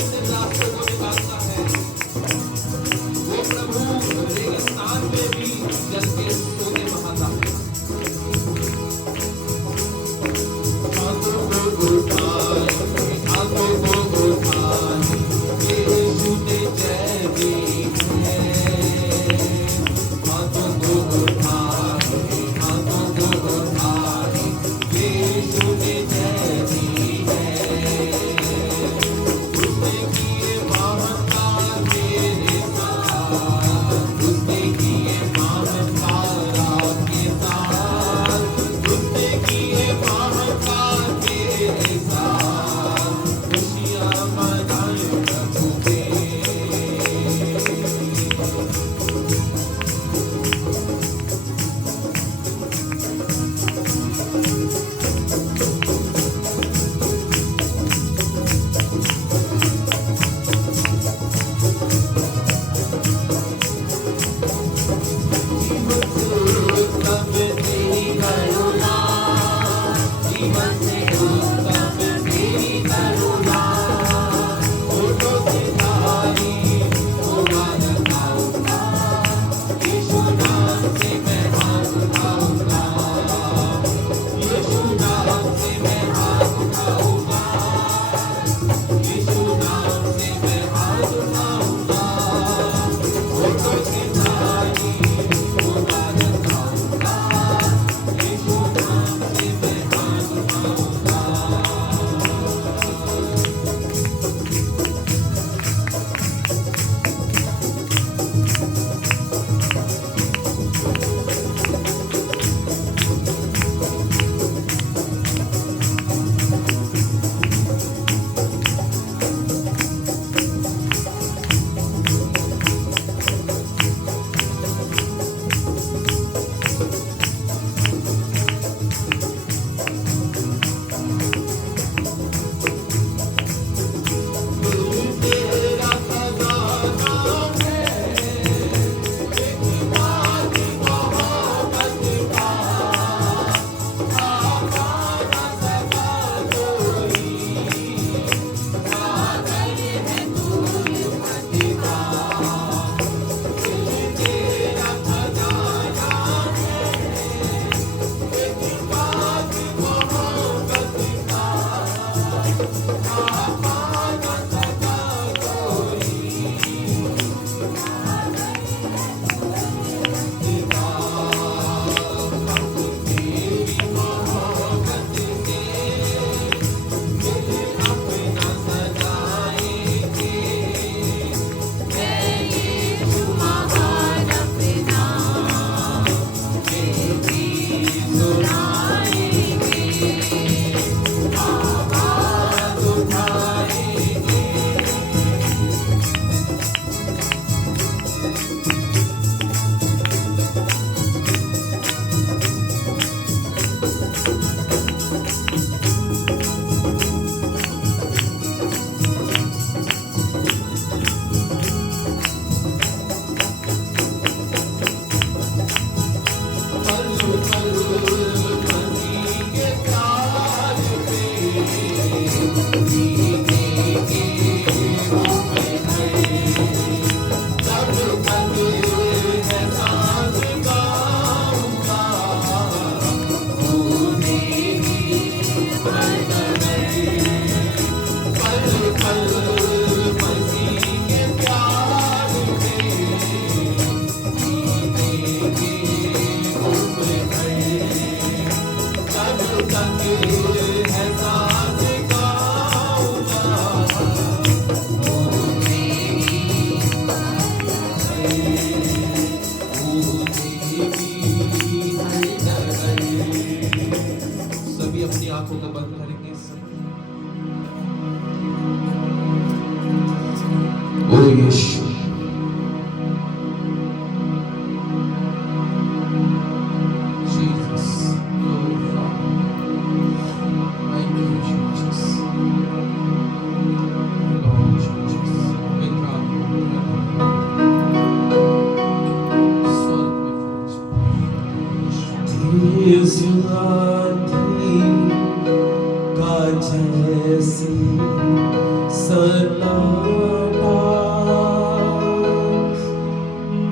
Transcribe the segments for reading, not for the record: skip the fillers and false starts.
से रास्ते को निकालता है। वो प्रभु रेगिस्तान में भी जल के सोने बहाता है। हाथों को उठाए, हाथों को उठाए, यीशु ने जय दी है। हाथों को उठाए, हाथों को उठाए, यीशु ने जय दी है। उसने किए महान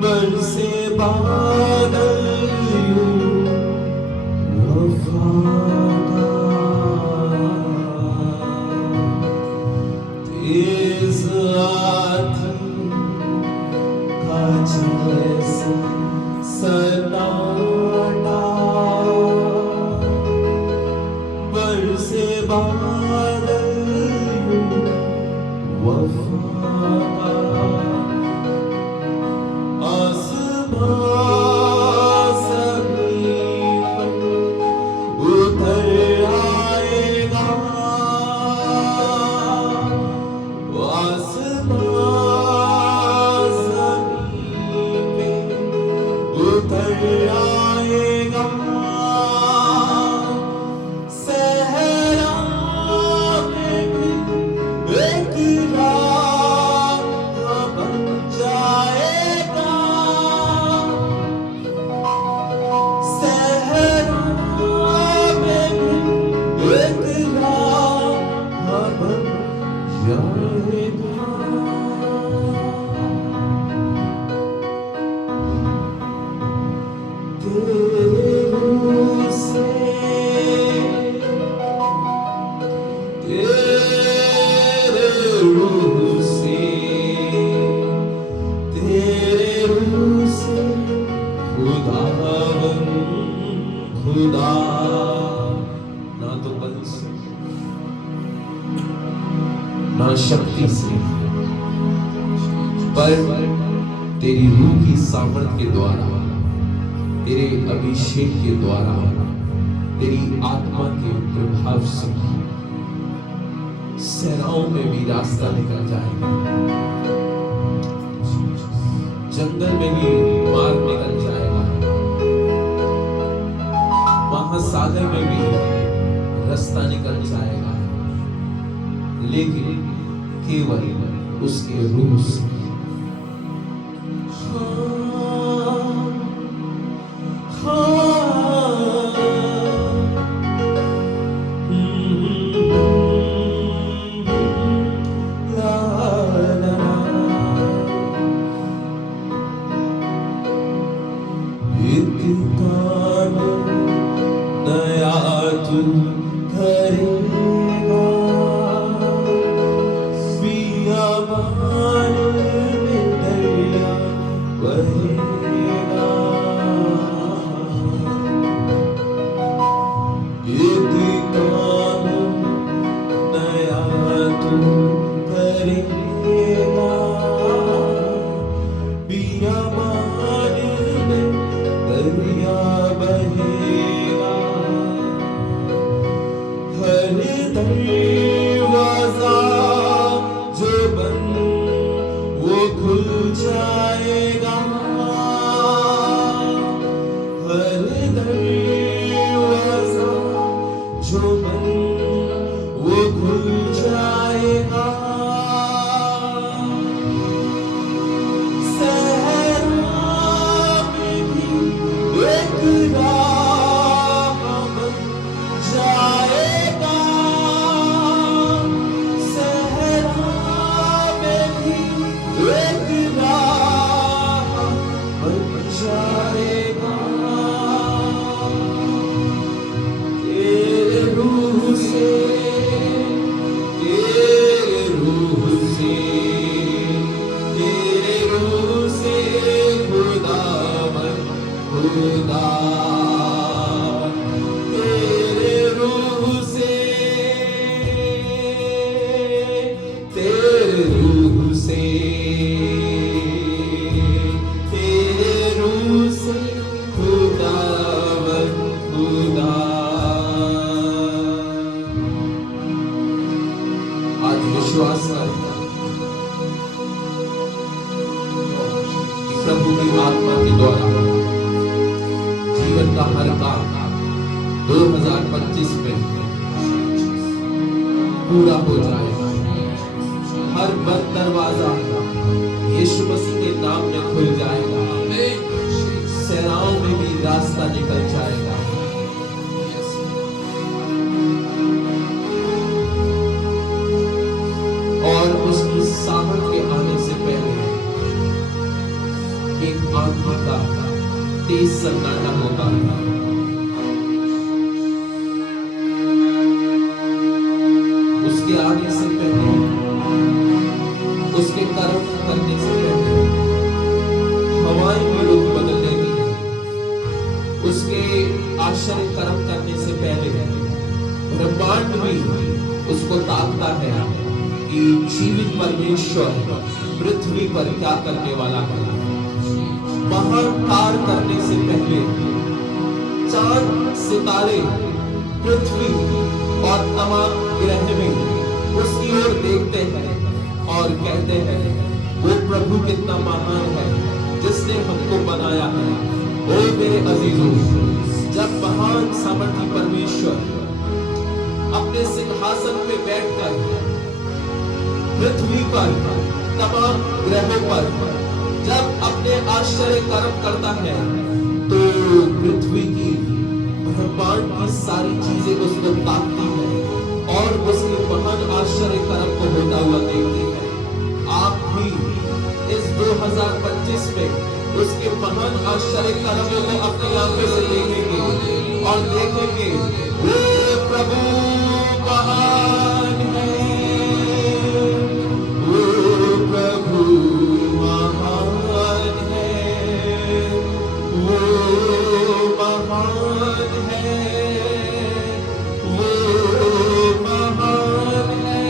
बरसे बादल यूं वफादार, तेज आंधी का जैसे सन्नाटा, बरसे बादल यूं वफादार, आसमां ज़मीन पर उतर आएगा, आसमां ज़मीन पे उतर आएगा, सहरा में भी एक राह बन जाएगा, सहरा में भी एक राह बन जाएगा। तेरे रूह से, तेरे रूह से, तेरे रूह से खुदावन खुदा, ना तो बल से ना शक्ति से, पर तेरी रूह की सामर्थ के द्वारा, तेरे अभिषेक के द्वारा, तेरी आत्मा के प्रभाव से सहराओं में भी रास्ता निकल जाएगा, जंगल में भी मार्ग निकल जाएगा, महासागर में भी रास्ता निकल जाएगा, लेकिन केवल उसके रूह से। एक काम नया तू करेगा, बियाबान में दरिया बहेगा, एक काम नया तू करेगा, बियाबान में दरिया बहेगा, हर दरवाजा जो बंद वो खुल जाएगा, हर दरवाजा जो बंद वो खुल जाएगा, सहरा में भी एक राह बन जाएगा, सहरा में भी एक राह बन जाएगा, तेरे रूह से, तेरे रूह से, तेरे रूह से खुदावन खुदा, तेरे रूह से, तेरे रूह से, तेरे रूह से खुदावन खुदा। आज विश्वास करता कि प्रभु की आत्मा के द्वारा जीवन का हर काम 2025 में पूरा हो जाएगा, हर बंद दरवाजा यीशु मसीह के नाम में खुल जाएगा, सहराओं में भी रास्ता निकल जाएगा, और उसकी आंधी का तेज सन्नाटा होता है। उसके आने से पहले, उसके कर्म करने से पहले हवाएं भी रुख बदल देती हैं। उसके आश्चर्य कर्म करने से पहले ब्रह्मांड भी उसको ताकता है कि जीवित परमेश्वर पृथ्वी पर क्या करने वाला है। महान कार्य करने से पहले चांद, सितारे, पृथ्वी और तमाम ग्रह भी उसकी ओर देखते हैं और कहते हैं, वो प्रभु कितना महान है जिसने हमको बनाया है। ओ मेरे अजीजों, जब महान सामर्थी परमेश्वर अपने सिंहासन पे बैठकर पृथ्वी पर, तमाम ग्रहों पर जब अपने आश्चर्य कर्म करता है, तो पृथ्वी की, ब्रह्मांड की सारी चीजें उसको ताकती है और उसके महान आश्चर्य कर्म को होता हुआ देखती है। आप भी इस 2025 में उसके महान आश्चर्य कर्मों को अपनी आंखों से देखेंगे और देखेंगे वो प्रभु महान है, वो प्रभु महान है, वो महान है, वो महान है।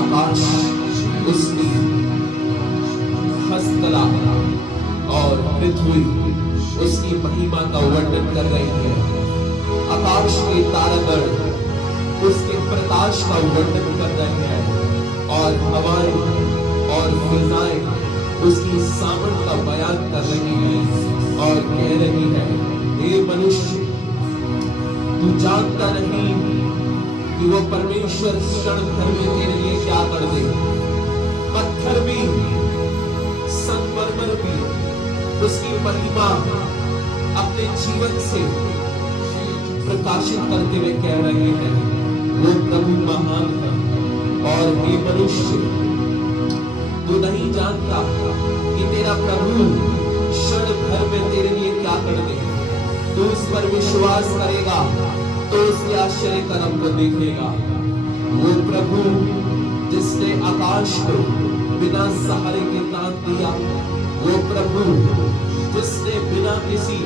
आकाश उसकी हस्तकला और पृथ्वी उसकी महिमा का वर्णन कर रही है। आकाश के तारागण उसके प्रकाश का वर्णन कर रहे हैं और हवाएं और फिजाएं उसकी सामर्थ का बयान कर रही हैं और कह रही है, हे मनुष्य, तू जानता नहीं कि वो परमेश्वर क्षण भर में तेरे लिए क्या कर दे। पत्थर भी, संगमरमर भी उसकी महिमा अपने जीवन से प्रकाशित करते हुए कह रहे हैं, वो प्रभु महान है। और हे मनुष्य, तू नहीं जानता कि तेरा प्रभु क्षण भर में तेरे लिए क्या कर दे। तू इस पर विश्वास करेगा तो उसके आश्चर्य कर्म को देखेगा। वो प्रभु जिसने आकाश को बिना सहारे के तान दिया, वो प्रभु जिसने बिना किसी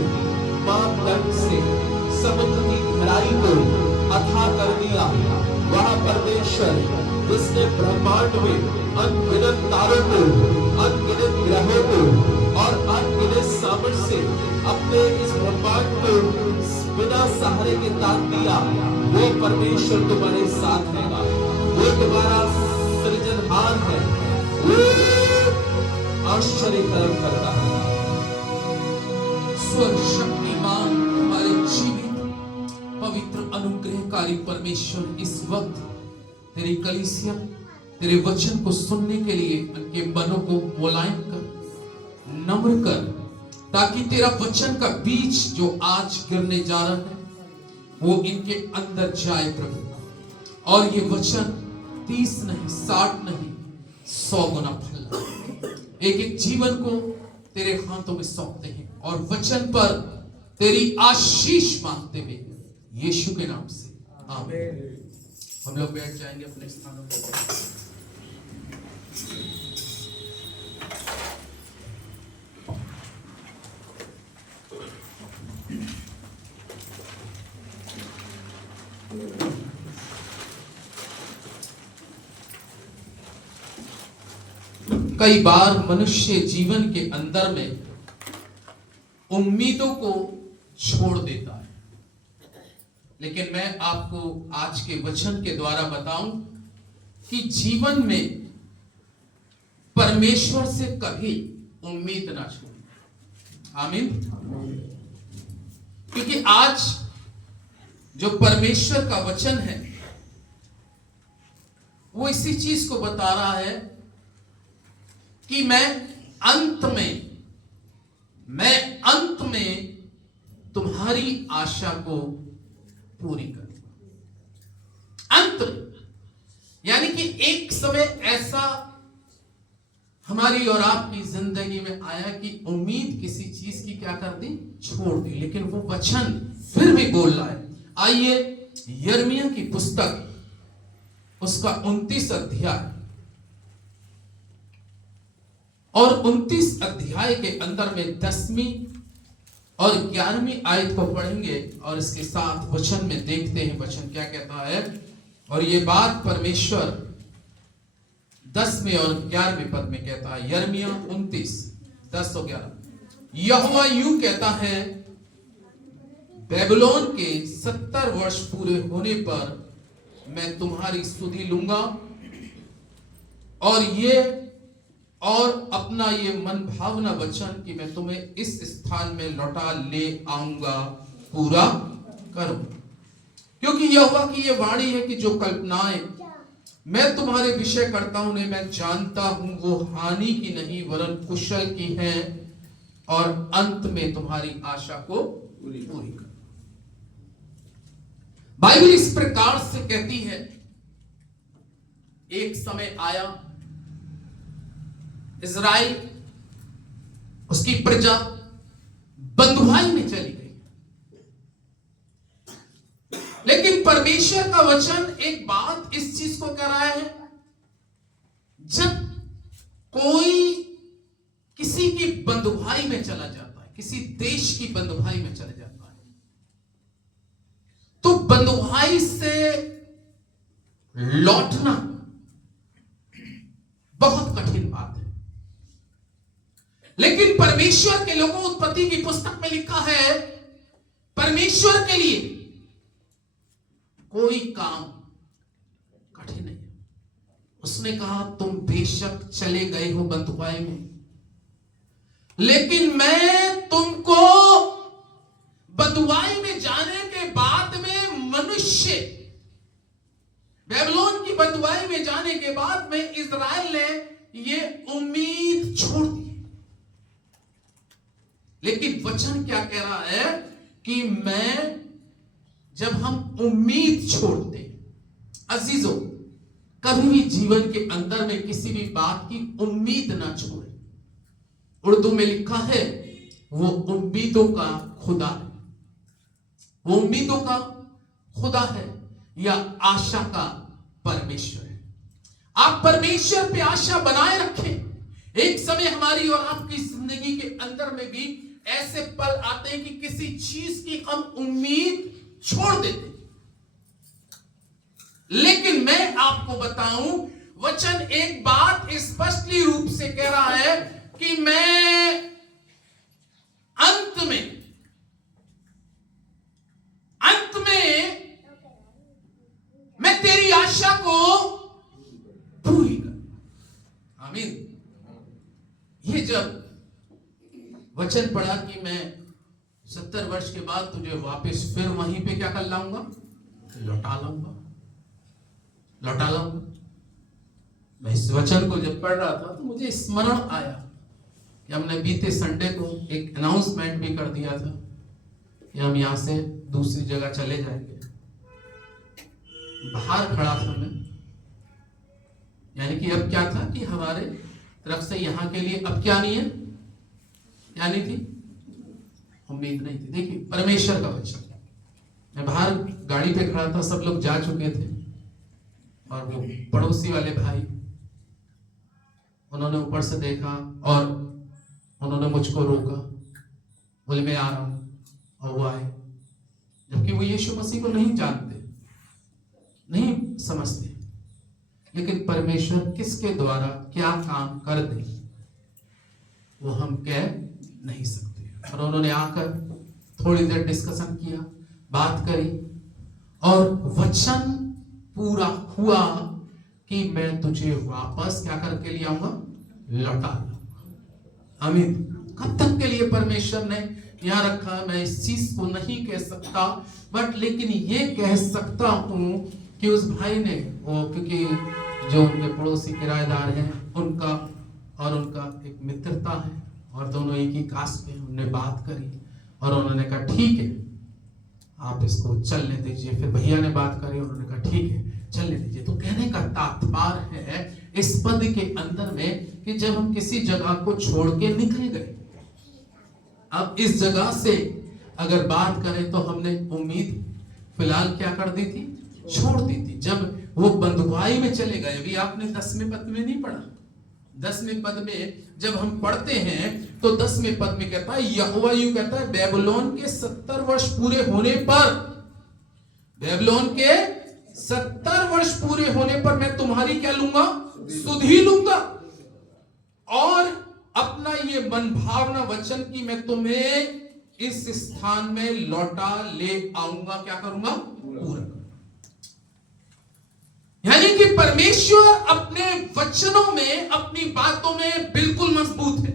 मापदंड से समुद्र की गहराई को अथाह कर दिया, वह परमेश्वर जिसने ब्रह्मांड में अनगिनत तारों को, अनगिनत ग्रहों को और अनगिनत सामर्थ्य से अपने इस ब्रह्मांड को बिना सहारे के तान दिया, वो परमेश्वर तुम्हारे साथ है। वो तुम्हारा सृजनहार है, वो आश्चर्य कर्म करता है। सर्वशक्तिमान हमारे जीवित पवित्र अनुग्रहकारी परमेश्वर, इस वक्त तेरी कलीसिया तेरे वचन को सुनने के लिए उनके मनों को मुलायम कर, नम्र कर, ताकि तेरा वचन का बीज जो आज गिरने जा रहा है वो इनके अंदर जाए प्रभु, और ये वचन 30 नहीं, 60 नहीं, 100 गुना फल। एक एक जीवन को तेरे हाथों में सौंपते हैं और वचन पर तेरी आशीष मांगते हुए यीशु के नाम से आमीन। हम लोग बैठ जाएंगे अपने स्थानों पर। कई बार मनुष्य जीवन के अंदर में उम्मीदों को छोड़ देता है, लेकिन मैं आपको आज के वचन के द्वारा बताऊं कि जीवन में परमेश्वर से कभी उम्मीद ना छोड़ें। आमीन। क्योंकि आज जो परमेश्वर का वचन है वो इसी चीज को बता रहा है कि मैं अंत में तुम्हारी आशा को पूरी करूंगा। अंत में, यानी कि एक समय ऐसा हमारे हमारी और आपकी जिंदगी में आया कि उम्मीद किसी चीज की क्या कर दी, छोड़ दी, लेकिन वो वचन फिर भी बोल रहा है। आइए यिर्मयाह की पुस्तक उसका 29 अध्याय और 29 अध्याय के अंदर में 10वीं और 11वीं आयत को पढ़ेंगे और इसके साथ वचन में देखते हैं वचन क्या कहता है। और ये बात परमेश्वर 10वें और 11वें पद में कहता है। यिर्मयाह 29 10 और 11। यहोवा यूं कहता है, बेबीलोन के 70 वर्ष पूरे होने पर मैं तुम्हारी सुधि लूंगा और अपना ये मन भावना वचन कि मैं तुम्हें इस स्थान में लौटा ले आऊंगा पूरा करूं। क्योंकि यहोवा की ये वाणी है कि जो कल्पनाएं मैं तुम्हारे विषय करता हूं उन्हें मैं जानता हूं, वो हानि की नहीं वरन कुशल की है और अंत में तुम्हारी आशा को पूरी कर। बाइबल इस प्रकार से कहती है, एक समय आया इज़राइल उसकी प्रजा बंधुआई में चली गई, लेकिन परमेश्वर का वचन एक बात इस चीज को कह रहा है, जब कोई किसी की बंधुआई में चला जाता है, किसी देश की बंधुआई में चला जाता है, तो बंधुआई से लौटना बहुत कठिन बात है। लेकिन परमेश्वर के लोगों, उत्पत्ति की पुस्तक में लिखा है, परमेश्वर के लिए कोई काम कठिन नहीं। उसने कहा तुम बेशक चले गए हो बंधुआई में, लेकिन मैं तुमको बंधुआई में जाने के बाद में मनुष्य, बेबीलोन की बंधुआई में जाने के बाद में इज़राइल ने ये उम्मीद छोड़ दी। लेकिन वचन क्या कह रहा है कि मैं, जब हम उम्मीद छोड़ते हैं, अजीजों, कभी भी जीवन के अंदर में किसी भी बात की उम्मीद ना छोड़े। उर्दू में लिखा है, वो उम्मीदों का खुदा है, वो उम्मीदों का खुदा है या आशा का परमेश्वर है। आप परमेश्वर पे आशा बनाए रखें। एक समय हमारी और आपकी जिंदगी के अंदर में भी ऐसे पल आते हैं कि किसी चीज की हम उम्मीद छोड़ देते, लेकिन मैं आपको बताऊं, वचन एक बात स्पष्ट रूप से कह रहा है कि मैं अंत में मैं तेरी आशा को पूरी कर। आमीन। ये जब वचन पढ़ा कि मैं 70 वर्ष के बाद तुझे वापस फिर वहीं पे क्या कर लाऊंगा, लौटा लाऊंगा। मैं इस वचन को जब पढ़ रहा था तो मुझे स्मरण आया कि हमने बीते संडे को एक अनाउंसमेंट भी कर दिया था कि हम यहां से दूसरी जगह चले जाएंगे। बाहर खड़ा था मैं, यानी कि अब क्या था कि हमारे तरफ से यहां के लिए अब क्या नहीं है, क्या नहीं थी, उम्मीद नहीं थी। देखिए परमेश्वर का वचन, मैं बाहर गाड़ी पे खड़ा था, सब लोग जा चुके थे और वो पड़ोसी वाले भाई, उन्होंने ऊपर से देखा और उन्होंने मुझको रोका, बोले मैं आ रहा हूं, और वो आए, जबकि वो यीशु मसीह को नहीं जानते, नहीं समझते। लेकिन परमेश्वर किसके द्वारा क्या काम कर दे वो हम कह नहीं सकते। और उन्होंने आकर थोड़ी देर डिस्कशन किया, बात करी, और वचन पूरा हुआ कि मैं तुझे वापस क्या करके ले आऊंगा, लौटा लाऊंगा। आमीन। कब तक के लिए परमेश्वर ने यहां रखा, मैं इस चीज को नहीं कह सकता, बट लेकिन ये कह सकता हूं कि उस भाई ने, वो क्योंकि जो उनके पड़ोसी किराएदार हैं, उनका और उनका एक मित्रता है और दोनों एक ही कास्ट में, उन्होंने बात करी और उन्होंने कहा ठीक है आप इसको चलने दीजिए। फिर भैया ने बात करी, उन्होंने कहा ठीक है चलने दीजिए। तो कहने का तात्पर्य है इस पद के अंदर में कि जब हम किसी जगह को छोड़ के निकल गए, अब इस जगह से अगर बात करें तो हमने उम्मीद फिलहाल क्या कर दी थी, छोड़ दी थी। जब वो बंधुआई में चले गए, अभी आपने 10वें पद में नहीं पढ़ा, 10वें पद में जब हम पढ़ते हैं तो 10वें पद में कहता है, यहोवा यूं कहता है, बेबीलोन के 70 वर्ष पूरे होने पर, बेबीलोन के 70 वर्ष पूरे होने पर मैं तुम्हारी क्या लूंगा, सुधि लूंगा, और अपना ये मन भावना वचन की मैं तुम्हें इस स्थान में लौटा ले आऊंगा, क्या करूंगा, पूरा। यानी कि परमेश्वर अपने वचनों में, अपनी बातों में बिल्कुल मजबूत है।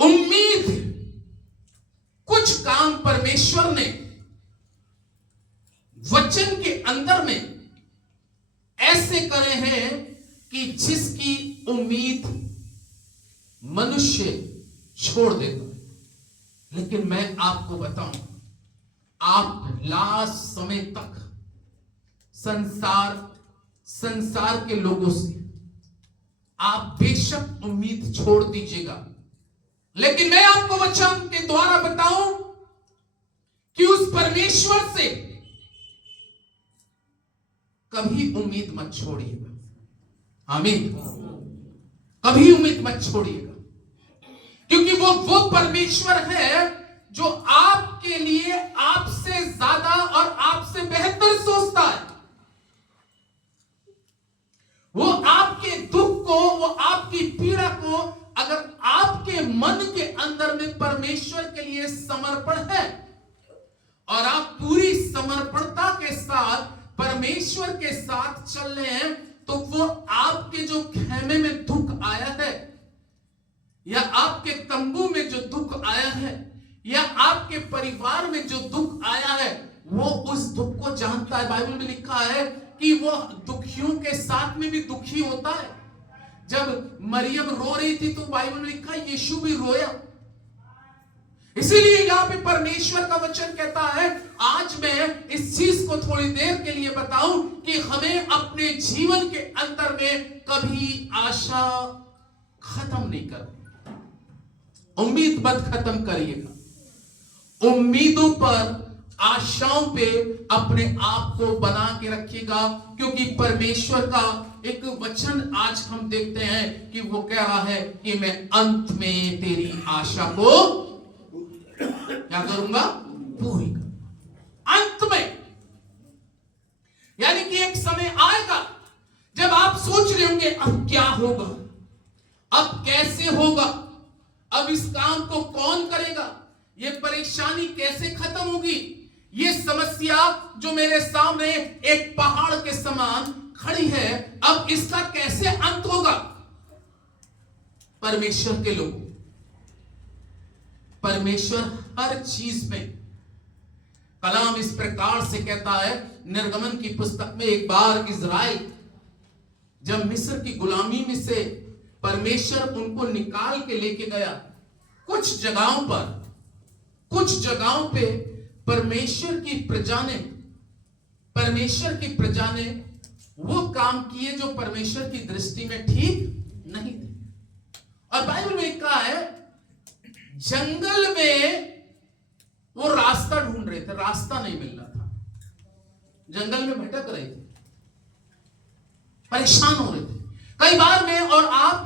उम्मीद, कुछ काम परमेश्वर ने वचन के अंदर में ऐसे करे हैं कि जिसकी उम्मीद मनुष्य छोड़ देता है। लेकिन मैं आपको बताऊं, आप लास्ट समय तक संसार के लोगों से आप बेशक उम्मीद छोड़ दीजिएगा, लेकिन मैं आपको वचन के द्वारा बताऊं कि उस परमेश्वर से कभी उम्मीद मत छोड़िएगा। आमीन। कभी उम्मीद मत छोड़िएगा, क्योंकि वो परमेश्वर है जो आपके लिए आपसे ज्यादा और आपसे बेहतर सोचता है। वो आपके दुख को, वो आपकी पीड़ा को, अगर आपके मन के अंदर में परमेश्वर के लिए समर्पण है और आप पूरी समर्पणता के साथ परमेश्वर के साथ चल रहे हैं, तो वो आपके जो खेमे में दुख आया है, या आपके तंबू में जो दुख आया है, या आपके परिवार में जो दुख आया है, वो उस दुख को जानता है। बाइबल में लिखा है कि वो दुखियों के साथ में भी दुखी होता है। जब मरियम रो रही थी तो बाइबल में लिखा है यीशु भी रोया। इसीलिए यहां पे परमेश्वर का वचन कहता है, आज मैं इस चीज को थोड़ी देर के लिए बताऊं कि हमें अपने जीवन के अंदर में कभी आशा खत्म नहीं करनी। उम्मीद मत खत्म करिएगा, उम्मीदों पर, आशाओं पे अपने आप को बना के रखिएगा, क्योंकि परमेश्वर का एक वचन आज हम देखते हैं कि वो कह रहा है कि मैं अंत में तेरी आशा को क्या करूंगा, पूरी करूंगा। अंत में, यानी कि एक समय आएगा जब आप सोच रहे होंगे अब क्या होगा, अब कैसे होगा, अब इस काम को कौन करेगा, ये परेशानी कैसे खत्म होगी, ये समस्या जो मेरे सामने एक पहाड़ के समान खड़ी है, अब इसका कैसे अंत होगा। परमेश्वर के लोग, परमेश्वर हर चीज में, कलाम इस प्रकार से कहता है, निर्गमन की पुस्तक में, एक बार इज़राइल जब मिस्र की गुलामी में से परमेश्वर उनको निकाल के लेके गया, कुछ जगहों पे परमेश्वर की प्रजा ने वो काम किए जो परमेश्वर की दृष्टि में ठीक नहीं थे। और बाइबल में कहा है, जंगल में वो रास्ता ढूंढ रहे थे, रास्ता नहीं मिल रहा था, जंगल में भटक रहे थे, परेशान हो रहे थे। कई बार में और आप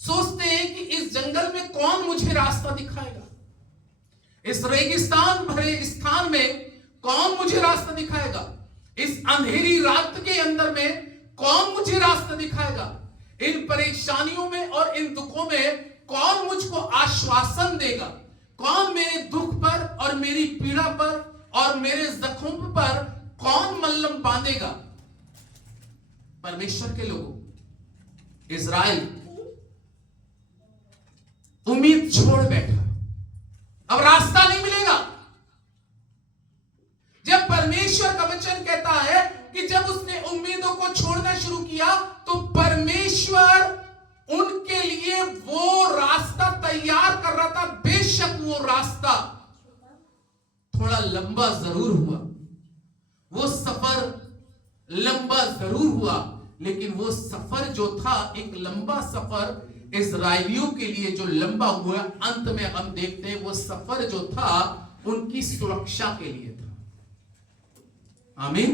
सोचते हैं कि इस जंगल में कौन मुझे रास्ता दिखाएगा, इस रेगिस्तान भरे स्थान में कौन मुझे रास्ता दिखाएगा, इस अंधेरी रात के अंदर में कौन मुझे रास्ता दिखाएगा, इन परेशानियों में और इन दुखों में कौन मुझको आश्वासन देगा, कौन मेरे दुख पर और मेरी पीड़ा पर और मेरे जख्म पर कौन मल्लम बांधेगा। परमेश्वर के लोगों, इज़राइल उम्मीद छोड़ बैठा, अब रास्ता नहीं मिलेगा। जब परमेश्वर का वचन कहता है कि जब उसने उम्मीदों को छोड़ना शुरू किया, तो परमेश्वर उनके लिए वो रास्ता तैयार कर रहा था। बेशक वो रास्ता थोड़ा लंबा जरूर हुआ, वो सफर हुआ, लेकिन वो सफर जो था, एक लंबा सफर इजराइलियों के लिए जो लंबा हुआ, अंत में हम देखते हैं वो सफर जो था उनकी सुरक्षा के लिए था। आमीन।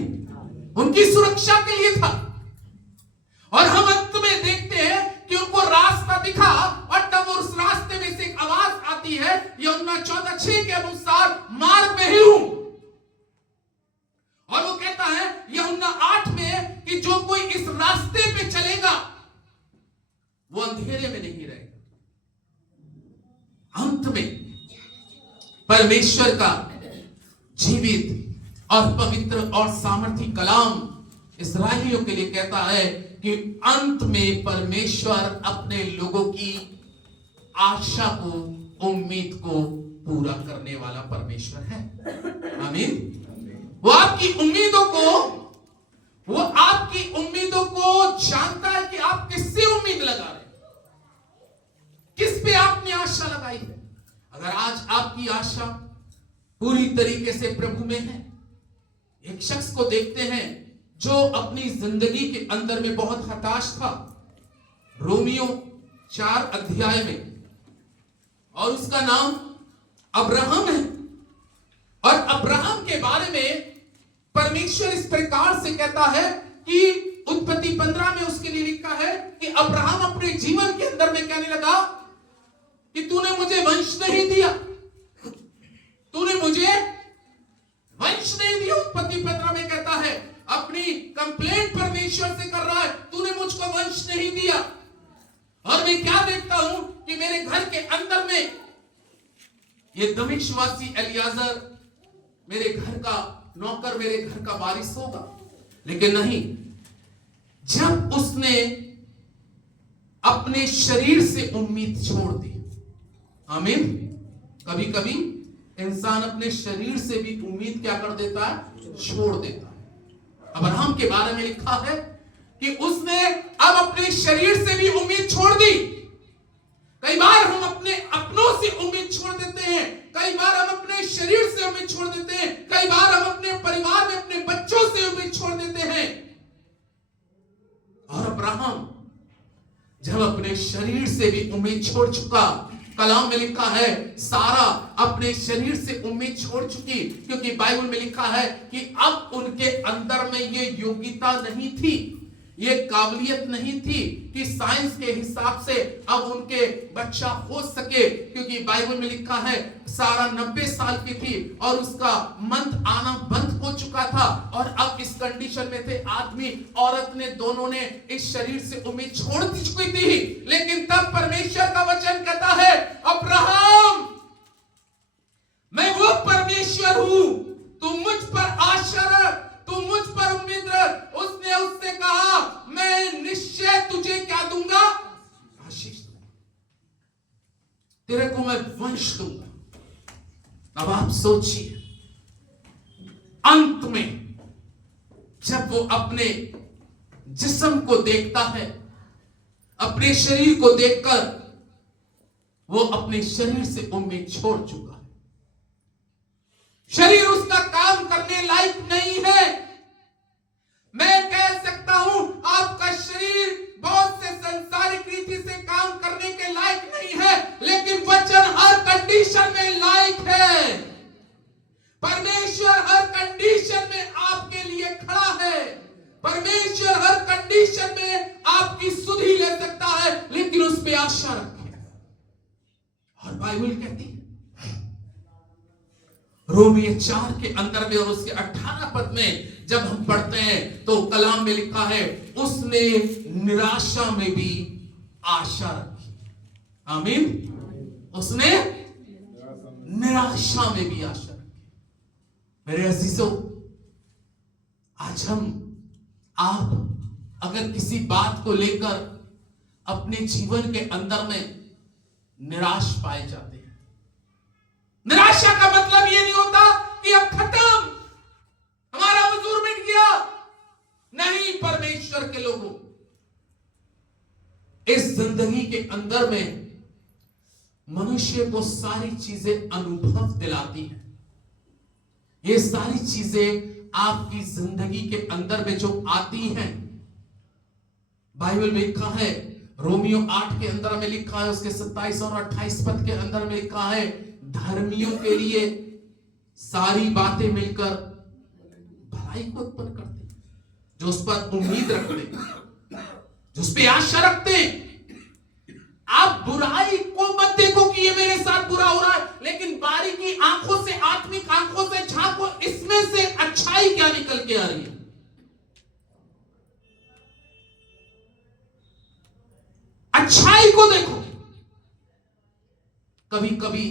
उनकी सुरक्षा के लिए था। और हम अंत में देखते हैं कि उनको रास्ता दिखा, और तब उस रास्ते में से एक आवाज आती है, यूहन्ना 14:6 के अनुसार, मार्ग में ही हूं। और वो कहता है यूहन्ना 8 में कि जो कोई इस रास्ते पे चलेगा वो अंधेरे में नहीं रहेगा। अंत में परमेश्वर का जीवित और पवित्र और सामर्थी कलाम इस्राएलियों के लिए कहता है कि अंत में परमेश्वर अपने लोगों की आशा को, उम्मीद को पूरा करने वाला परमेश्वर है। आमीन। वो आपकी उम्मीदों को जानता है कि आप किससे उम्मीद लगा रहे हैं, किस पे आपने आशा लगाई है। अगर आज आपकी आशा पूरी तरीके से प्रभु में है, एक शख्स को देखते हैं जो अपनी जिंदगी के अंदर में बहुत हताश था, रोमियो 4 अध्याय में, और उसका नाम अब्राहम है। और अब्राहम के बारे में परमेश्वर इस प्रकार से कहता है कि उत्पत्ति 15 में उसके लिए लिखा है कि अब्राहम अपने जीवन के अंदर में कहने लगा कि तूने मुझे वंश नहीं दिया, तूने मुझे वंश नहीं दिया। उत्पत्ति 15 में कहता है, अपनी कंप्लेंट परमेश्वर से कर रहा है, तूने मुझको वंश नहीं दिया। और मैं क्या देखता हूं कि मेरे घर के अंदर में ये दमिश्कवासी एलियाजर मेरे घर का नौकर, मेरे घर का वारिस होगा। लेकिन नहीं, जब उसने अपने शरीर से उम्मीद छोड़ दी। आमीन। कभी कभी इंसान अपने शरीर से भी उम्मीद क्या कर देता है, छोड़ देता है। अब्राहम के बारे में लिखा है कि उसने अब अपने शरीर से भी उम्मीद छोड़ दी। कई बार हम अपने अपनों से उम्मीद छोड़ देते हैं, कई बार हम अपने शरीर से उम्मीद छोड़ देते हैं, कई बार हम अपने परिवार में अपने बच्चों से उम्मीद छोड़ देते हैं। और अब्राहम जब अपने शरीर से भी उम्मीद छोड़ चुका, कलाम में लिखा है सारा अपने शरीर से उम्मीद छोड़ चुकी, क्योंकि बाइबल में लिखा है कि अब उनके अंदर में ये योग्यता नहीं थी, ये काबिलियत नहीं थी कि साइंस के हिसाब से अब उनके बच्चा हो सके। क्योंकि बाइबल में लिखा है सारा 90 साल की थी और उसका मंथ आना बंद हो चुका था, और अब इस कंडीशन में थे आदमी औरत ने, दोनों ने इस शरीर से उम्मीद छोड़ चुकी थी। लेकिन तब परमेश्वर का वचन कहता है, अब्राहम मैं वो परमेश्वर हूं, तू मुझ पर आशा रख, तू मुझ पर उम्मीद रख। उसने उससे कहा, मैं निश्चय तुझे क्या दूंगा, आशीष दूंगा, तेरे को मैं वंश दूंगा। अब आप सोचिए, अंत में जब वो अपने जिस्म को देखता है, अपने शरीर को देखकर वो अपने शरीर से उम्मीद छोड़ चुका है। शरीर उसका काम करने लायक नहीं है। मैं कह सकता हूं आपका शरीर बहुत से सांसारिक रीति से काम करने के लायक नहीं है, लेकिन वचन हर कंडीशन में लायक है। परमेश्वर हर कंडीशन में आपके लिए खड़ा है। परमेश्वर हर कंडीशन में आपकी सुधि ले सकता है, लेकिन उस पे आशा रखें। और बाइबल कहती है रोमियो 4 के अंदर में और उसके 18 पद में जब हम पढ़ते हैं तो कलाम में लिखा है, उसने निराशा में भी आशा रखी। आमीन। उसने निराशा में भी आशा रखी। मेरे अजीजों, आज आप अगर किसी बात को लेकर अपने जीवन के अंदर में निराश पाए जाते हैं, निराशा का मतलब यह नहीं होता कि अब खत्म, हमारा मजूर मिट गया। नहीं, परमेश्वर के लोगों, इस जिंदगी के अंदर में मनुष्य को सारी चीजें अनुभव दिलाती हैं। ये सारी चीजें आपकी जिंदगी के अंदर में जो आती हैं, बाइबल में लिखा है, रोमियो 8 के अंदर में लिखा है, उसके 27 और 28 पद के अंदर में लिखा है, धर्मियों के लिए सारी बातें मिलकर भलाई को उत्पन्न करते हैं, जो उस पर उम्मीद रखते हैं, जो उस पर आशा रखते हैं। आप बुराई को मत देखो कि ये मेरे साथ बुरा हो रहा है, लेकिन बारीकी आंखों से, आत्मिक आंखों से झांको, इसमें से अच्छाई क्या निकल के आ रही है। अच्छाई को देखो। कभी कभी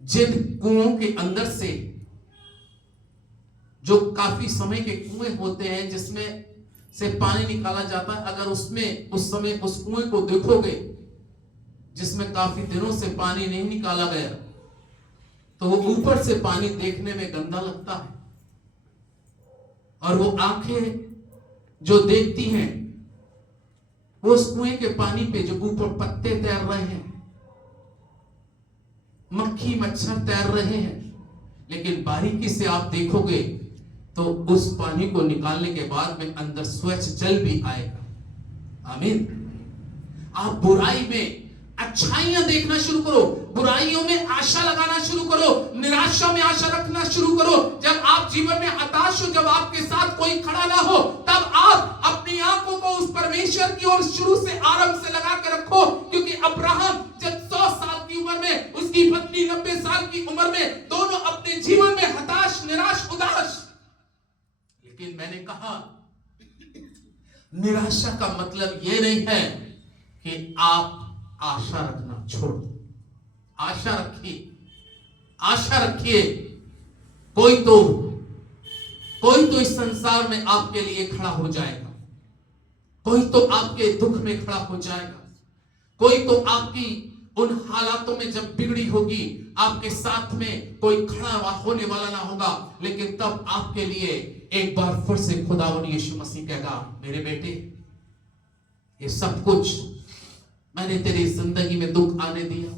जिन कुओं के अंदर से, जो काफी समय के कुएं होते हैं जिसमें से पानी निकाला जाता है, अगर उसमें उस समय उस कुएं को देखोगे जिसमें काफी दिनों से पानी नहीं निकाला गया, तो वो ऊपर से पानी देखने में गंदा लगता है, और वो आंखें जो देखती हैं वो उस कुएं के पानी पे जो ऊपर पत्ते तैर रहे हैं, मक्खी मच्छर तैर रहे हैं, लेकिन बारीकी से आप देखोगे तो उस पानी को निकालने के बाद में अंदर स्वच्छ जल भी आएगा। आमीन। आप बुराई में अच्छाइयां देखना शुरू करो, बुराइयों में आशा लगाना शुरू करो, निराशा में आशा रखना शुरू करो। जब आप जीवन में हताश हो, जब आपके साथ कोई खड़ा ना हो, तब आप अपनी आंखों को उस परमेश्वर की ओर शुरू से, आरंभ से लगा के रखो, क्योंकि अब्राहम जब 100 साल की उम्र में, उसकी पत्नी 90 साल की उम्र में, दोनों अपने जीवन में हताश, निराश, उदास। लेकिन मैंने कहा, निराशा का मतलब यह नहीं है कि आप आशा रखना छोड़ दो। आशा रखिए, आशा रखिए। कोई तो इस संसार में आपके लिए खड़ा हो जाएगा, कोई तो आपके दुख में खड़ा हो जाएगा, कोई तो आपकी उन हालातों में जब बिगड़ी होगी आपके साथ में कोई खड़ा होने वाला ना होगा, लेकिन तब आपके लिए एक बार फिर से खुदावंद यीशु मसीह कहेगा, मेरे बेटे, ये सब कुछ मैंने तेरी जिंदगी में दुख आने दिया,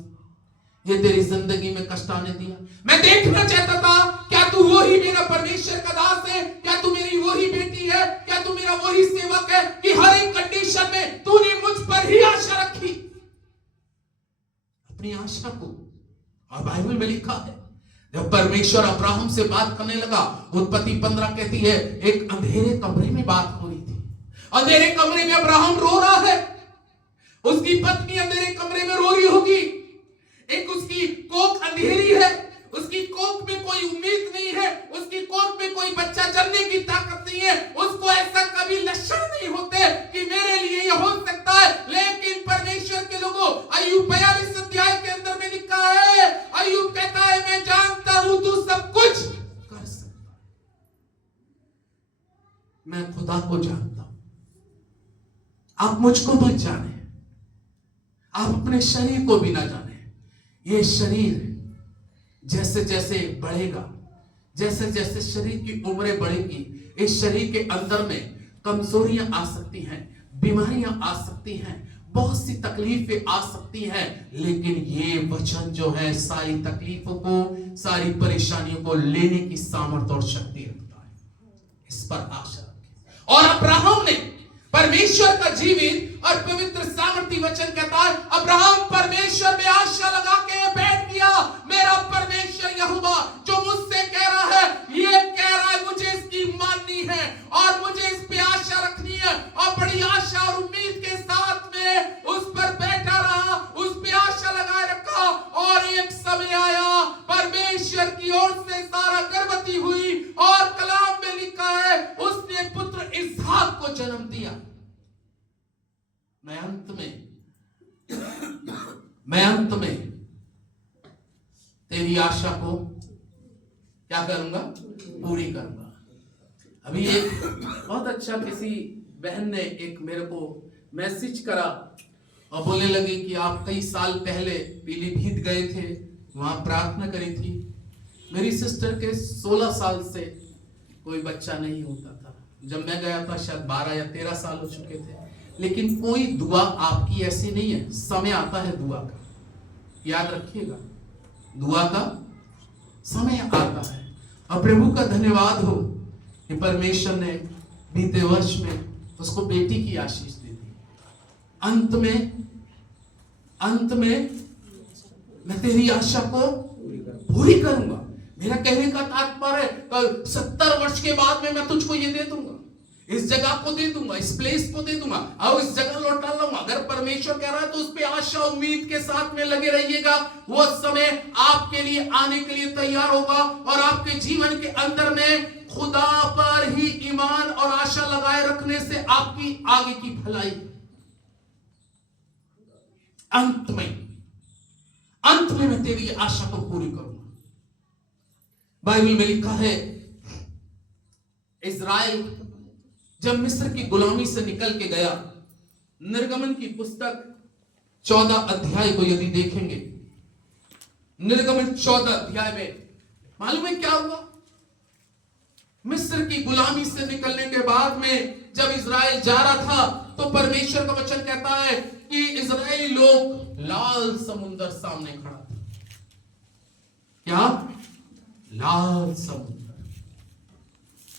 ये तेरी जिंदगी में कष्ट आने दिया। मैं देखना चाहता था, क्या तू वही मेरा परमेश्वर का दास है, क्या तू मेरी वही बेटी है, क्या तू मेरा वही सेवक है कि हर एक कंडीशन में तूने मुझ पर ही आशा रखी, अपनी आशा को। और बाइबल में लिखा है, जब परमेश्वर अब्राहम से बात करने लगा, उत्पत्ति 15 कहती है, एक अंधेरे कमरे में बात हो रही थी। अंधेरे कमरे में अब्राहम रो रहा है, उसकी पत्नी अंधेरे कमरे में रो रही होगी, एक उसकी कोख अंधेरी है, उसकी कोख में कोई उम्मीद नहीं है, उसकी कोख में कोई बच्चा जन्मने की ताकत नहीं है, उसको ऐसा कभी लक्षण नहीं होते कि मेरे लिए यह हो सकता है। लेकिन परमेश्वर के लोगों, अय्यूब 42 अध्याय के अंदर में लिखा है, अय्यूब कहता है, मैं जानता हूं तू सब कुछ कर सकता है। मैं खुदा को जानता हूं, आप मुझको मत जाने, आप अपने शरीर को भी ना जाने। ये शरीर जैसे जैसे बढ़ेगा, जैसे जैसे शरीर की उम्रें बढ़ेगी, इस शरीर के अंदर में कमजोरियां आ सकती हैं, बीमारियां आ सकती हैं, बहुत सी तकलीफें आ सकती हैं, लेकिन ये वचन जो है सारी तकलीफों को, सारी परेशानियों को लेने की सामर्थ्य और शक्ति रखता है। इस पर आशा रखें। और अब्राहम ने परमेश्वर का जीवित और पवित्र सामर्थी वचन कहता है, अब्राहम परमेश्वर में आशा लगा के बैठ गया। मेरा परमेश्वर यहोवा जो मुझसे कह रहा है, ये कह रहा है, मुझे इसकी माननी है और मुझे इस पे आशा रखनी है। और बड़ी आशा और उम्मीद के साथ में उस पर बैठा रहा, उस पे आशा लगाए रखा। और एक समय आया, परमेश्वर की ओर से सारा गर्भवती हुई, और कलाम में लिखा है, उसने पुत्र इसहाक को जन्म दिया। मैं अंत में तेरी आशा को क्या करूंगा, पूरी करूंगा। अभी एक बहुत अच्छा किसी बहन ने एक मेरे को मैसेज करा और बोलने लगी कि आप कई साल पहले पीलीभीत गए थे, वहां प्रार्थना करी थी। मेरी सिस्टर के 16 साल से कोई बच्चा नहीं होता था। जब मैं गया था शायद 12 या 13 साल हो चुके थे, लेकिन कोई दुआ आपकी ऐसी नहीं है। समय आता है दुआ का, याद रखिएगा, दुआ का समय आता है। और प्रभु का धन्यवाद हो कि परमेश्वर ने बीते वर्ष में उसको बेटी की आशीष दे दी। अंत में मैं तेरी आशा को पूरी करूंगा। मेरा कहने का तात्पर्य 70 वर्ष के बाद में मैं तुझको ये दे दूंगा, इस जगह को दे दूंगा, इस प्लेस को दे दूंगा और इस जगह लौटा लाऊंगा। अगर परमेश्वर कह रहा है तो उस पे आशा उम्मीद के साथ में लगे रहिएगा। वो समय आपके लिए आने के लिए तैयार होगा और आपके जीवन के अंदर में खुदा पर ही ईमान और आशा लगाए रखने से आपकी आगे की भलाई अंत में मैं तेरी आशा को पूरी करूंगा। बाइबल में लिखा है इज़राइल जब मिस्र की गुलामी से निकल के गया, निर्गमन की पुस्तक 14 अध्याय को यदि देखेंगे, निर्गमन 14 अध्याय में मालूम है क्या हुआ? मिस्र की गुलामी से निकलने के बाद में जब इज़राइल जा रहा था तो परमेश्वर का वचन कहता है कि इज़राइली लोग लाल समुंदर सामने खड़ा था। क्या? लाल समुंदर।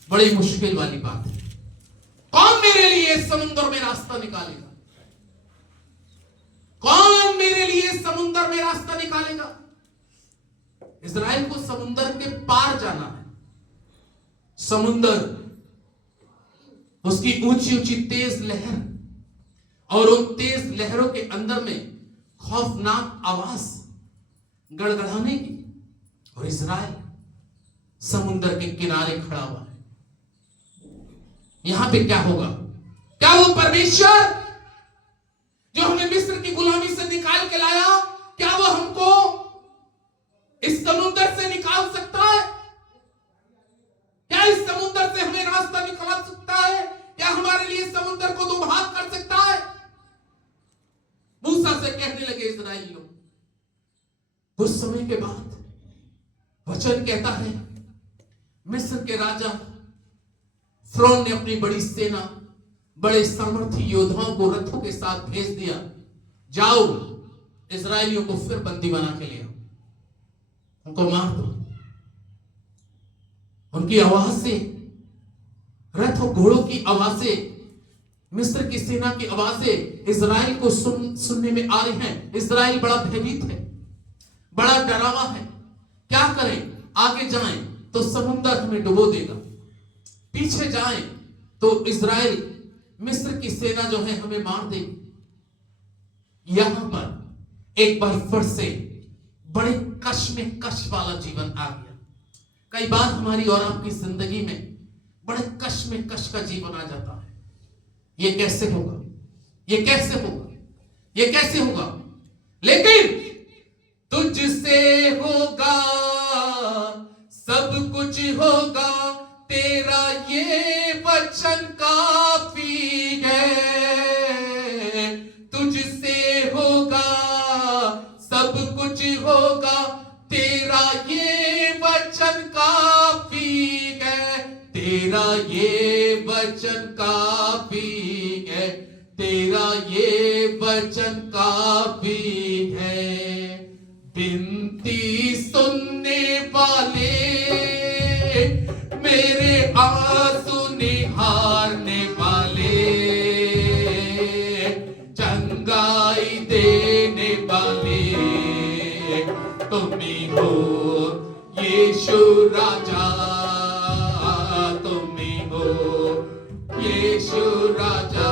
बड़ी मुश्किल वाली बात है। कौन मेरे लिए समुंदर में रास्ता निकालेगा? कौन मेरे लिए समुंदर में रास्ता निकालेगा? इज़राइल को समुंदर के पार जाना है। समुंदर, उसकी ऊंची ऊंची तेज लहर और उन तेज लहरों के अंदर में खौफनाक आवाज गड़गड़ाने की, और इज़राइल समुंदर के किनारे खड़ा हुआ है। यहां पे क्या होगा? क्या वो परमेश्वर जो हमें मिस्र की गुलामी से निकाल के लाया, क्या वो हमको इस समुंदर से निकाल सकता है? क्या इस समुंदर से हमें रास्ता निकाल सकता है? क्या हमारे लिए समुंदर को दो भाग कर सकता है? मूसा से कहने लगे इज़राइली लोग। कुछ समय के बाद वचन कहता है मिस्र के राजा फ़िरौन ने अपनी बड़ी सेना, बड़े सामर्थी योद्धाओं को रथों के साथ भेज दिया, जाओ इज़राइलियों को फिर बंदी बना के ले आओ, उनको मार दो। उनकी आवाज से, रथों घोड़ों की आवाज से, मिस्र की सेना की आवाज से इज़राइल को सुनने में आ रही हैं। इज़राइल बड़ा भयभीत है, बड़ा डरावा है। क्या करें? आगे जाएं तो समुंदर हमें डुबो देगा, पीछे जाएं तो इज़राइल, मिस्र की सेना जो है हमें मार देगी। यहां पर एक बार फिर से बड़े कश वाला जीवन आ गया। कई बार हमारी और आपकी जिंदगी में बड़े कश का जीवन आ जाता है। ये कैसे होगा? ये कैसे होगा? ये कैसे होगा? लेकिन तुझसे होगा, सब कुछ होगा, तेरा ये वचन काफी है। तुझसे होगा, सब कुछ होगा, तेरा ये वचन काफी है। तेरा ये वचन काफी है, तेरा ये वचन काफी है। विनती सुनने वाले, मेरे आंसू निहारने वाले, चंगाई देने वाले, तुम ही हो यीशु राजा, तुम ही हो यीशु राजा।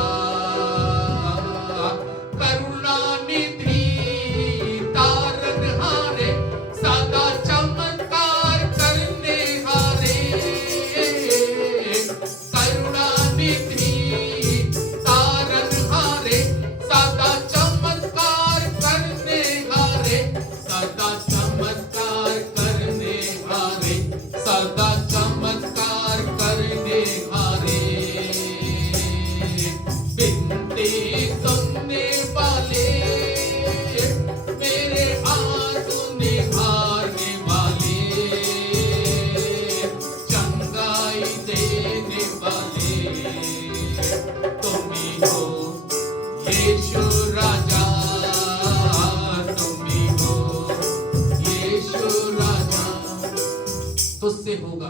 तुझसे होगा,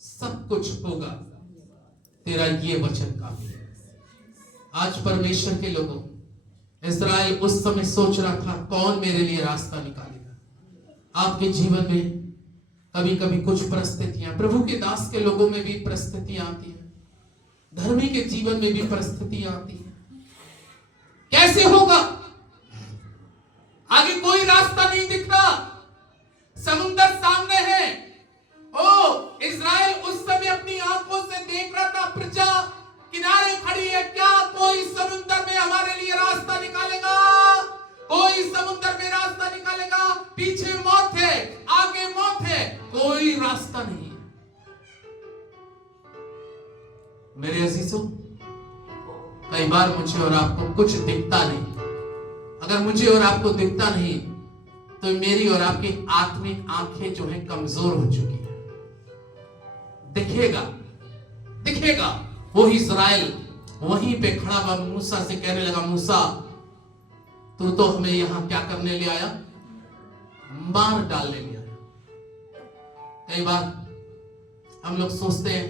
सब कुछ होगा, तेरा ये वचन काफी है। आज परमेश्वर के लोगों, इस्राएल उस समय सोच रहा था कौन मेरे लिए रास्ता निकालेगा। आपके जीवन में कभी कभी कुछ परिस्थितियां, प्रभु के दास के लोगों में भी परिस्थितियां आती है, धर्मी के जीवन में भी परिस्थितियां आती है। कैसे होगा? आगे कोई रास्ता नहीं दिख रहा, समुंदर सामने है। ओ इस्राएल उस समय अपनी आंखों से देख रहा था, प्रजा किनारे खड़ी है, क्या कोई समुंदर में हमारे लिए रास्ता निकालेगा? कोई समुंदर में रास्ता निकालेगा? पीछे मौत है, आगे मौत है, कोई रास्ता नहीं है। मेरे अजीजों, कई बार मुझे और आपको कुछ दिखता नहीं। अगर मुझे और आपको दिखता नहीं तो मेरी और आपकी आत्मिक आंखें जो है कमजोर हो चुकी है। दिखेगा दिखेगा। वो इस्राएल वहीं पे खड़ा हुआ मूसा से कहने लगा, मूसा तू तो हमें यहां क्या करने ले आया? मार डालने ले आया। कई बार हम लोग सोचते हैं,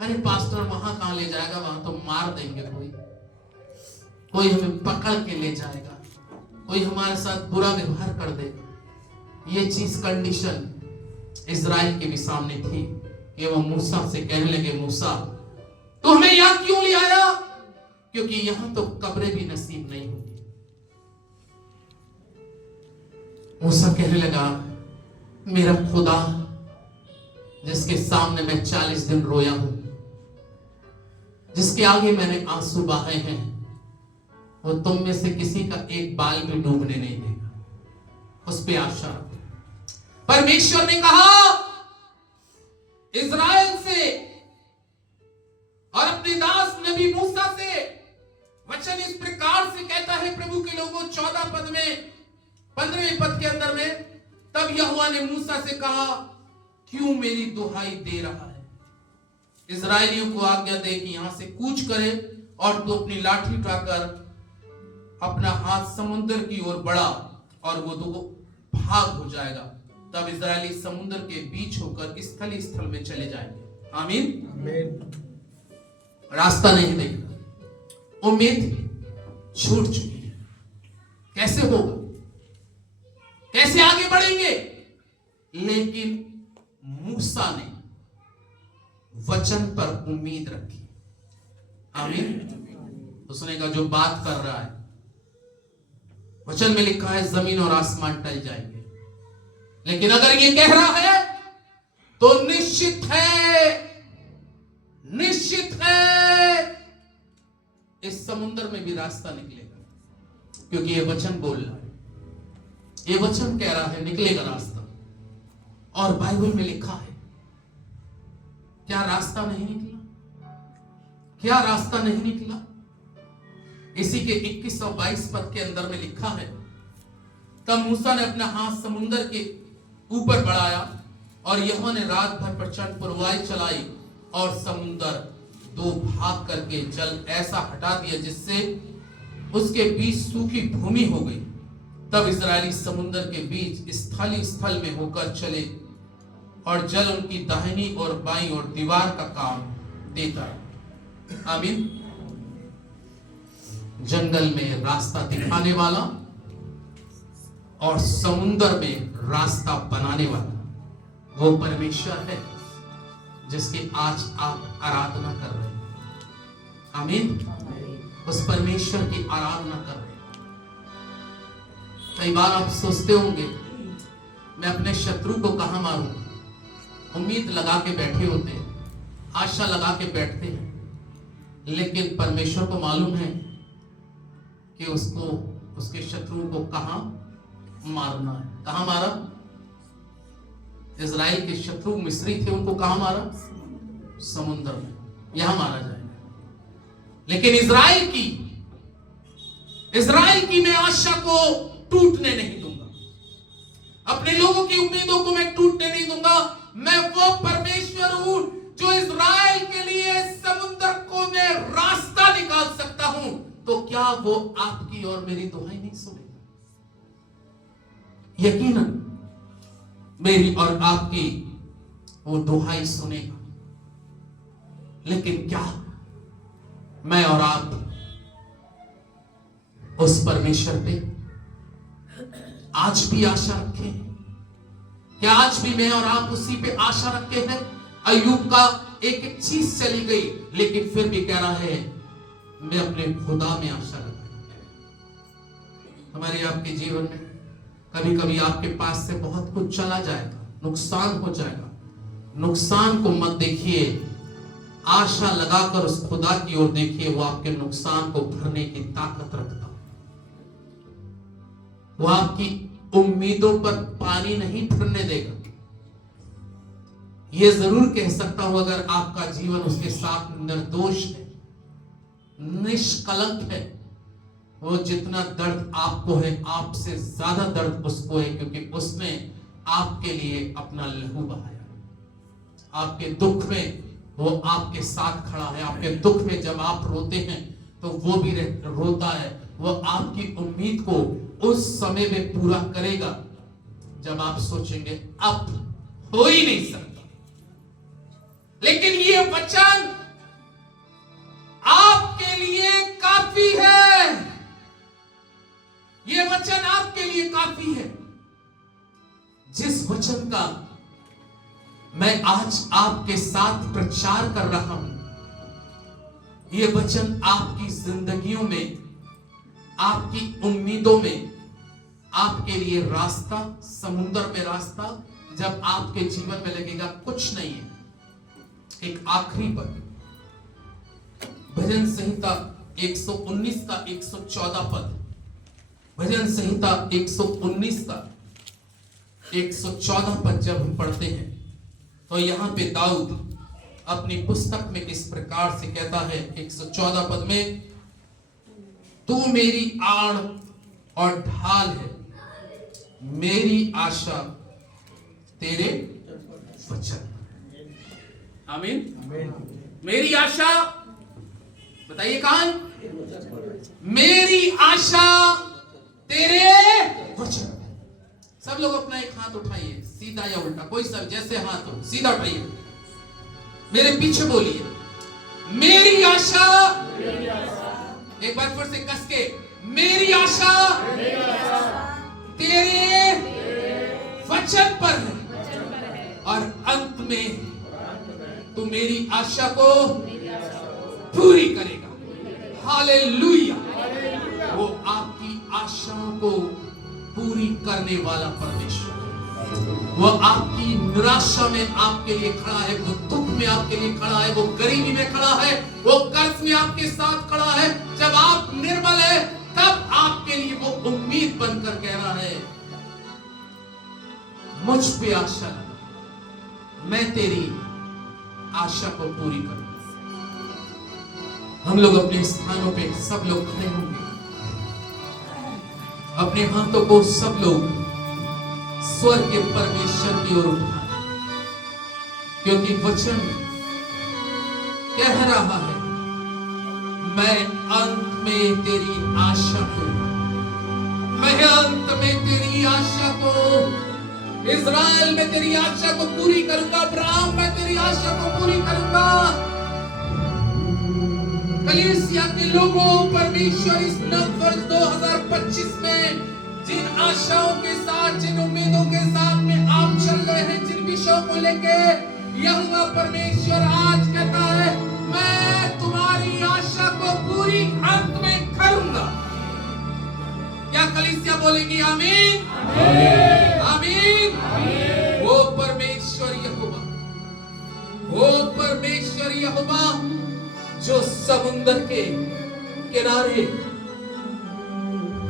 अरे पास्टर वहां कहां ले जाएगा, वहां तो मार देंगे, कोई हमें पकड़ के ले जाएगा, कोई हमारे साथ बुरा व्यवहार कर देगा। ये चीज कंडीशन इज़राइल के भी सामने थी कि वो मूसा से कहने लगे, मूसा तो हमें यहां क्यों ले आया? क्योंकि यहां तो कब्रें भी नसीब नहीं होगी। मूसा कहने लगा, मेरा खुदा जिसके सामने मैं 40 दिन रोया हूं, जिसके आगे मैंने आंसू बहाए हैं, वो तुम में से किसी का एक बाल भी डूबने नहीं देगा। उस पे आशा रखो। परमेश्वर ने कहा इज़राइल से और अपने दास नबी मूसा से, वचन इस प्रकार से कहता है प्रभु के लोगों 14 पद में, 15वें पद के अंदर में, तब यहोवा ने मूसा से कहा, क्यों मेरी दुहाई दे रहा है? इज़राइलियों को आज्ञा दे कि यहां से कूच करे और तू अपनी लाठी उठाकर अपना हाथ समुद्र की ओर बढ़ा और वो दो भाग हो जाएगा। तब इज़राइली समुद्र के बीच होकर स्थली स्थल में चले जाएंगे। आमीन आमीन। रास्ता नहीं देख रहा, उम्मीद छूट चुकी है। कैसे होगा? कैसे आगे बढ़ेंगे? लेकिन मूसा ने वचन पर उम्मीद रखी। आमीन। उसने कहा जो बात कर रहा है, वचन में लिखा है जमीन और आसमान टल जाएंगे, लेकिन अगर ये कह रहा है तो निश्चित है इस समुद्र में भी रास्ता निकलेगा, क्योंकि ये वचन बोल रहा है, ये वचन कह रहा है निकलेगा रास्ता। और बाइबल में लिखा है, क्या रास्ता नहीं निकला? क्या रास्ता नहीं निकला? इसी के 21 और 22 पद के अंदर में लिखा है, तब मूसा ने अपना हाथ समुद्र के ऊपर बढ़ाया और यहोवा ने रात भर प्रचंड पुरवाई चलाई और समुद्र दो भाग करके जल ऐसा हटा दिया जिससे उसके बीच सूखी भूमि हो गई। तब इज़राइली समुद्र के बीच स्थली स्थल में होकर चले और जल उनकी दाहिनी और बाईं और दीवार का काम देता है। आमीन। जंगल में रास्ता दिखाने वाला और समुद्र में रास्ता बनाने वाला वो परमेश्वर है जिसकी आज आप आराधना कर रहे हैं। आमीन। उस परमेश्वर की आराधना कर रहे हैं। कई बार आप सोचते होंगे मैं अपने शत्रु को कहां मारूं? उम्मीद लगा के बैठे होते हैं, आशा लगा के बैठते हैं, लेकिन परमेश्वर को मालूम है कि उसको, उसके शत्रु को कहां मारना है। कहां मारा? इज़राइल के शत्रु मिस्री थे, उनको कहां मारा? समुद्र में। यहां मारा जाएगा। लेकिन इज़राइल की मैं आशा को टूटने नहीं दूंगा, अपने लोगों की उम्मीदों को मैं टूटने नहीं दूंगा। मैं वो परमेश्वर हूं जो इज़राइल के लिए समुद्र को मैं रास्ता निकाल सकता हूं। तो क्या वो आपकी और मेरी दुहाई नहीं सुनेगा? यकीनन मेरी और आपकी वो दुहाई सुनेगा। लेकिन क्या मैं और आप उस परमेश्वर पे आज भी आशा रखें? क्या आज भी मैं और आप उसी पे आशा रखे हैं? अय्यूब का एक एक चीज चली गई, लेकिन फिर भी कह रहा है मैं अपने खुदा में आशा रखता हूं। हमारे आपके जीवन में कभी कभी आपके पास से बहुत कुछ चला जाएगा, नुकसान हो जाएगा। नुकसान को मत देखिए, आशा लगाकर उस खुदा की ओर देखिए। वो आपके नुकसान को भरने की ताकत रखता, वो आपकी उम्मीदों पर पानी नहीं फिरने देगा। यह जरूर कह सकता हूं, अगर आपका जीवन उसके साथ निर्दोष है, निष्कलंक है, वो जितना दर्द आपको है आपसे ज्यादा दर्द उसको है, क्योंकि उसने आपके लिए अपना लहू बहाया। आपके दुख में वो आपके साथ खड़ा है। आपके दुख में जब आप रोते हैं तो वो भी रोता है। वो आपकी उम्मीद को उस समय में पूरा करेगा जब आप सोचेंगे अब हो ही नहीं सकता। लेकिन ये वचन आपके लिए काफी है। ये वचन आपके लिए काफी है। जिस वचन का मैं आज आपके साथ प्रचार कर रहा हूं, यह वचन आपकी जिंदगियों में, आपकी उम्मीदों में, आपके लिए रास्ता, समुद्र में रास्ता जब आपके जीवन में लगेगा कुछ नहीं है। एक आखिरी पद, भजन संहिता 119 का 114 पद, भजन संहिता 119 का 114 पद जब हम पढ़ते हैं तो यहां पे दाऊद अपनी पुस्तक में इस प्रकार से कहता है 114 पद में, तू मेरी आड़ और ढाल है, मेरी आशा तेरे वचन। आमीन। मेरी आशा, बताइए कहां है? मेरी आशा तेरे वचन। सब लोग अपना एक हाथ उठाइए, सीधा या उल्टा, कोई सब जैसे हाथ हो सीधा उठाइए, मेरे पीछे बोलिए, मेरी आशा। एक बार फिर से कस के, मेरी आशा तेरे वचन पर है, और अंत में तू मेरी आशा को पूरी करेगा। हालेलुया। वो आपकी आशाओं को पूरी करने वाला परमेश्वर, वो आपकी निराशा में आपके लिए खड़ा है, वो दुख में आपके लिए खड़ा है, वो गरीबी में खड़ा है, वो कर्ज में आपके साथ खड़ा है। जब आप निर्बल है तब आपके लिए वो उम्मीद बनकर कह रहा है, मुझ पे आशा लगा, मैं तेरी आशा को पूरी करूंगा। हम लोग अपने स्थानों पे सब लोग खड़े होंगे, अपने हाथों को सब लोग स्वर्ग के परमेश्वर की ओर उठाएं, क्योंकि वचन कह रहा है, मैं अंत में तेरी आशा को, मैं अंत में तेरी आशा को, इज़राइल में तेरी आशा को पूरी करूंगा, अब्राहम में तेरी आशा को पूरी करूंगा। कलीसिया के लोगों, परमेश्वर इस नववर्ष 2025 में जिन आशाओं के साथ, जिन उम्मीदों के साथ में आप चल रहे हैं, जिन विषयों को लेके, यहोवा परमेश्वर आज कहता है, मैं तुम्हारी आशा को पूरी अंत में करूंगा। क्या कलीसिया बोलेगी आमीन? आमीन। वो परमेश्वर यहोवा, वो परमेश्वर यहोवा जो समुद्र के किनारे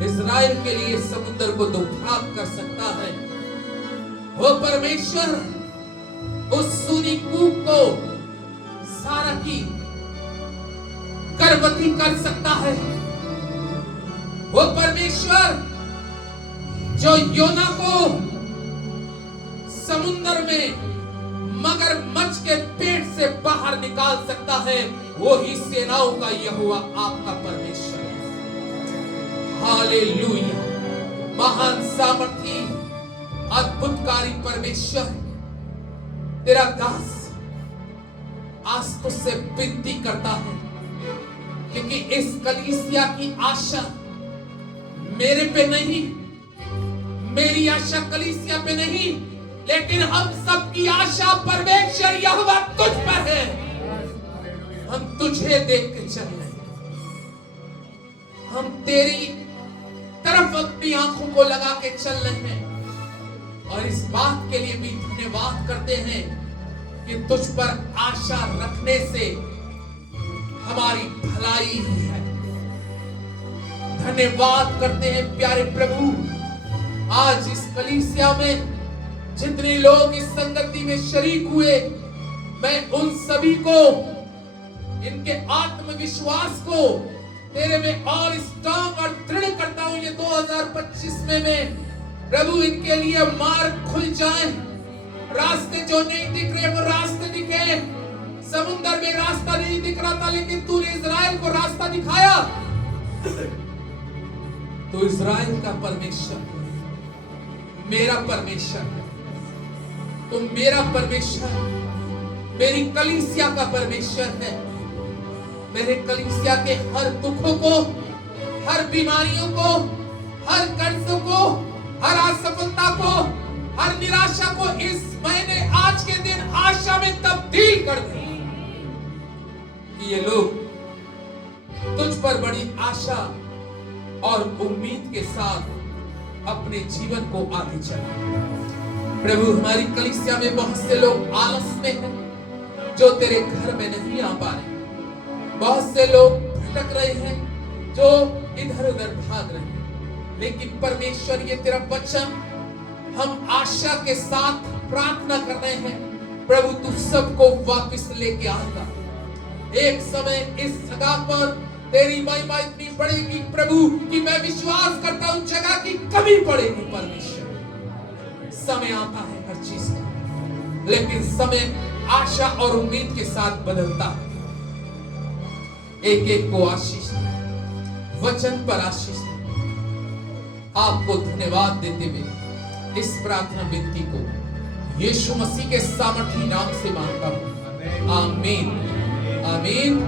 इज़राइल के लिए समुद्र को दो भाग कर सकता है, वो परमेश्वर उस सूनी कूप को सारा की गर्भवती कर सकता है, वो परमेश्वर जो योना को समुद्र में मगरमच्छ के पेट से बाहर निकाल सकता है, वो ही सेनाओं का यहोवा आपका परमेश्वर है। हालेलुया। महान सामर्थी अद्भुतकारी परमेश्वर, तेरा दास आज तुझसे विनती करता है, क्योंकि इस कलीसिया की आशा मेरे पे नहीं, मेरी आशा कलीसिया पे नहीं, लेकिन हम सबकी आशा परमेश्वर यहोवा तुझ पर है। हम तुझे देख के चल रहे हैं, हम तेरी तरफ अपनी आंखों को लगा के चल रहे हैं और इस बात के लिए भी धन्यवाद करते हैं कि तुझ पर आशा रखने से हमारी भलाई ही है। धन्यवाद करते हैं प्यारे प्रभु। आज इस कलीसिया में जितने लोग इस संगति में शरीक हुए, मैं उन सभी को, इनके आत्मविश्वास को तेरे में और स्ट्रांग और दृढ़ करता हूं। ये 2025 में प्रभु इनके लिए मार्ग खुल जाए, रास्ते जो नहीं दिख रहे वो रास्ते दिखे। समुद्र में रास्ता नहीं दिख रहा था, लेकिन तूने इज़राइल को रास्ता दिखाया। तो इज़राइल का परमेश्वर मेरा परमेश्वर है, तुम मेरा परमेश्वर, मेरी कलीसिया का परमेश्वर है। मेरे कलीसिया के हर दुखों को, हर बीमारियों को, हर कर्जों को, हर असफलता को, हर निराशा को इस महीने आज के दिन आशा में तब्दील कर दे कि ये लोग तुझ पर बड़ी आशा और उम्मीद के साथ अपने जीवन को आगे चलाएं। प्रभु, हमारी कलीसिया में बहुत से लोग आलस में हैं, जो तेरे घर में नहीं आ पा रहे। बहुत से लोग भटक रहे हैं, जो इधर उधर भाग रहे हैं। लेकिन परमेश्वर, ये तेरा वचन हम आशा के साथ प्रार्थना कर रहे हैं। प्रभु, तू सबको वापस लेके आएगा। एक समय इस जगह पर तेरी महिमा इतनी बढ़ेगी प्रभु कि मैं विश्वास करता हूं जगह की कमी पड़ेगी। परमेश्वर, समय आता है हर चीज का, लेकिन समय आशा और उम्मीद के साथ बदलता है। एक एक को आशीष दे, वचन पर आशीष दे। आपको धन्यवाद देते हुए इस प्रार्थना विनती को यीशु मसीह के सामर्थी नाम से मांगता हूं। आमीन, आमीन।